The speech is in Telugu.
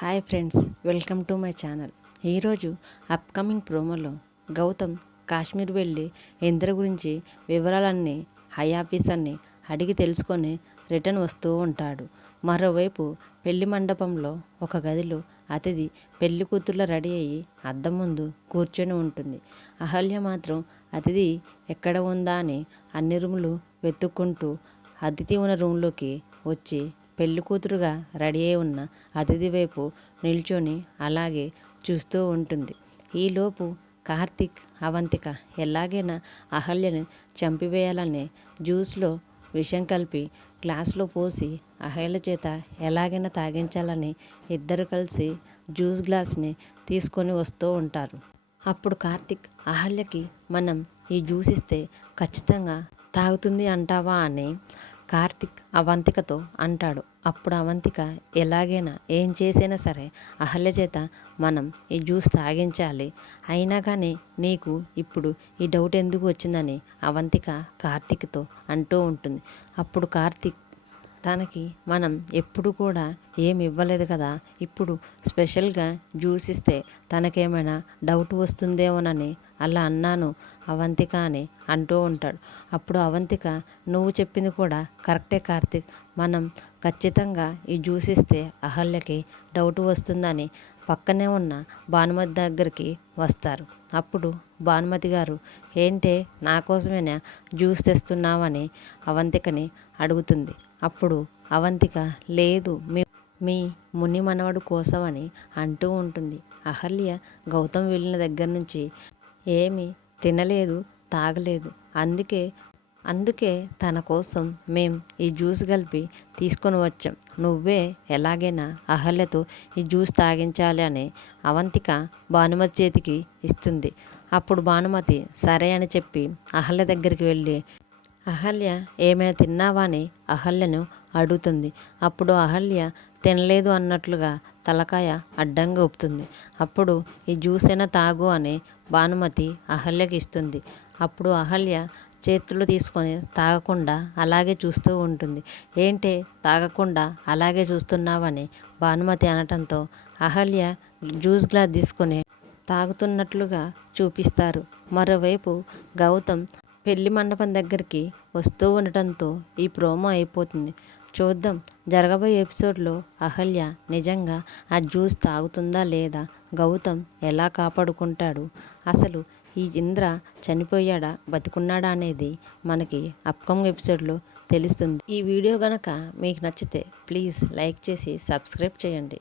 Hi friends, welcome to my channel. ఈరోజు అప్కమింగ్ ప్రోమోలో గౌతమ్ కాశ్మీర్ వెళ్ళి ఇంద్ర గురించి వివరాలన్నీ హై ఆఫీసర్ని అడిగి తెలుసుకొని రిటర్న్ వస్తూ ఉంటాడు. మరోవైపు పెళ్లి మండపంలో ఒక గదిలో అతిథి పెళ్లి కూతుర్ల రెడీ అయ్యి అద్దం ముందు కూర్చొని ఉంటుంది. అహల్య మాత్రం అతిథి ఎక్కడ ఉందా అని అన్ని రూములు వెతుక్కుంటూ అతిథి ఉన్న రూమ్లోకి వచ్చి పెళ్లి కూతురుగా రెడీ అయి ఉన్న అతిథి వైపు నిల్చొని అలాగే చూస్తూ ఉంటుంది. ఈలోపు కార్తీక్, అవంతిక ఎలాగైనా అహల్యను చంపివేయాలని జ్యూస్లో విషం కలిపి గ్లాసులో పోసి అహల్య చేత ఎలాగైనా తాగించాలని ఇద్దరు కలిసి జ్యూస్ గ్లాస్ని తీసుకొని వస్తూ ఉంటారు. అప్పుడు కార్తీక్ అహల్యకి మనం ఈ జ్యూస్ ఇస్తే ఖచ్చితంగా తాగుతుంది అంటావా అని కార్తీక్ అవంతికతో అంటాడు. అప్పుడు అవంతిక ఎలాగైనా ఏం చేసైనా సరే అహల్య చేత మనం ఈ జ్యూస్ తాగించాలి, అయినా కానీ నీకు ఇప్పుడు ఈ డౌట్ ఎందుకు వచ్చిందని అవంతిక కార్తీక్తో అంటూ ఉంటుంది. అప్పుడు కార్తీక్ తనకి మనం ఎప్పుడు కూడా ఏమి ఇవ్వలేదు కదా, ఇప్పుడు స్పెషల్గా జ్యూస్ ఇస్తే తనకేమైనా డౌట్ వస్తుందేమోనని అలా అన్నాను అవంతిక అని అంటూ ఉంటాడు. అప్పుడు అవంతిక, నువ్వు చెప్పింది కూడా కరెక్టే కార్తీక్, మనం ఖచ్చితంగా ఈ జ్యూస్ ఇస్తే అహల్యకి డౌట్ వస్తుందని పక్కనే ఉన్న భానుమతి దగ్గరికి వస్తారు. అప్పుడు భానుమతి గారు, ఏంటే నా కోసమేనా జ్యూస్ తెస్తున్నావని అవంతికని అడుగుతుంది. అప్పుడు అవంతిక, లేదు మీ ముని మనవడు కోసమని అంటూ ఉంటుంది. అహల్య గౌతమ్ వెళ్ళిన దగ్గర నుంచి ఏమీ తినలేదు, తాగలేదు, అందుకే తన కోసం మేం ఈ జ్యూస్ కలిపి తీసుకొని వచ్చాం. నువ్వే ఎలాగైనా అహల్యతో ఈ జ్యూస్ తాగించాలి అని అవంతిక భానుమతి చేతికి ఇస్తుంది. అప్పుడు భానుమతి సరే అని చెప్పి అహల్య దగ్గరికి వెళ్ళి, అహల్య ఏమైనా తిన్నావా అని అహల్యను అడుగుతుంది. అప్పుడు అహల్య తినలేదు అన్నట్లుగా తలకాయ అడ్డంగా ఊపుతుంది. అప్పుడు ఈ జ్యూస్ అయినా తాగు అని భానుమతి అహల్యకి ఇస్తుంది. అప్పుడు అహల్య చేతులు తీసుకొని తాగకుండా అలాగే చూస్తూ ఉంటుంది. ఏంటే తాగకుండా అలాగే చూస్తున్నావని భానుమతి అనటంతో అహల్య జ్యూస్ గ్లాస్ తీసుకొని తాగుతున్నట్లుగా చూపిస్తారు. మరోవైపు గౌతమ్ పెళ్లి మండపం దగ్గరికి వస్తూ ఉండటంతో ఈ ప్రోమో అయిపోతుంది. చూద్దాం జరగబోయే ఎపిసోడ్లో అహల్య నిజంగా ఆ జ్యూస్ తాగుతుందా లేదా, గౌతమ్ ఎలా కాపాడుకుంటాడు, అసలు ఈ ఇంద్ర చనిపోయాడా బతికున్నాడా అనేది మనకి అప్కమింగ్ ఎపిసోడ్లో తెలుస్తుంది. ఈ వీడియో కనుక మీకు నచ్చితే ప్లీజ్ లైక్ చేసి సబ్స్క్రైబ్ చేయండి.